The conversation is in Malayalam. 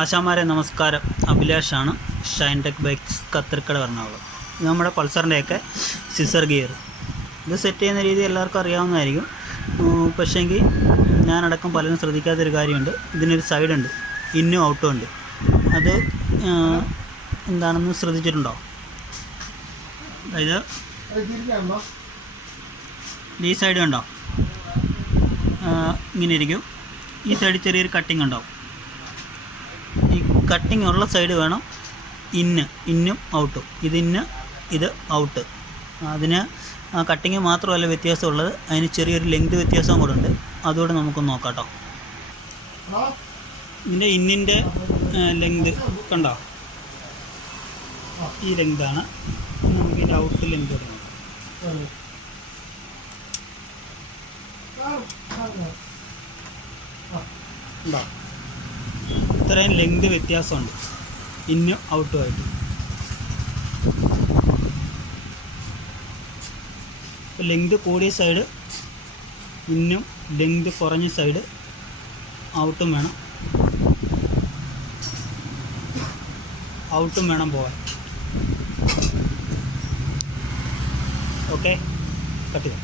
ആശാമാരെ നമസ്കാരം. അഭിലാഷാണ്, ഷൈൻ ടെക് ബൈക്സ് കത്തിരിക്കട എറണാകുളം. ഇത് നമ്മുടെ പൾസറിൻ്റെയൊക്കെ സിസർ ഗിയർ. ഇത് സെറ്റ് ചെയ്യുന്ന രീതി എല്ലാവർക്കും അറിയാവുന്നതായിരിക്കും. പക്ഷേങ്കിൽ ഞാനടക്കം പലരും ശ്രദ്ധിക്കാത്തൊരു കാര്യമുണ്ട്. ഇതിനൊരു സൈഡുണ്ട്, ഇന്നും ഔട്ടും ഉണ്ട്. അത് എന്താണെന്ന് ശ്രദ്ധിച്ചിട്ടുണ്ടോ? ഇത് ഈ സൈഡ് കണ്ടോ, ഇങ്ങനെ ഇരിക്കും. ഈ സൈഡ് ചെറിയൊരു കട്ടിങ് ഉണ്ടാവും. ഈ കട്ടിങ് ഉള്ള സൈഡ് വേണം ഇന്നും ഔട്ടും. ഇത് ഇത് ഔട്ട്. അതിന് കട്ടിങ് മാത്രമല്ല വ്യത്യാസമുള്ളത്, അതിന് ചെറിയൊരു ലെങ്ത് വ്യത്യാസവും കൂടെ ഉണ്ട്. അതുകൂടെ നമുക്കൊന്ന് നോക്കാം കേട്ടോ. ഇതിൻ്റെ ഇന്നിൻ്റെ ലെങ്ത് കണ്ടോ, ഈ ലെങ്താണ്. നമുക്കിതിൻ്റെ ഔട്ട് ലെങ്ത് തുടങ്ങാം. ഉണ്ടോ, ഇത്രയും ലെങ്ത് വ്യത്യാസമുണ്ട് ഇന്നും ഔട്ടുമായിട്ട്. ലെങ്ത് കൂടിയ സൈഡ് ഇന്നും, ലെങ്ത് കുറഞ്ഞ സൈഡ് ഔട്ടും വേണം പോകാൻ. ഓക്കെ, കട്ട് ചെയ്യാം.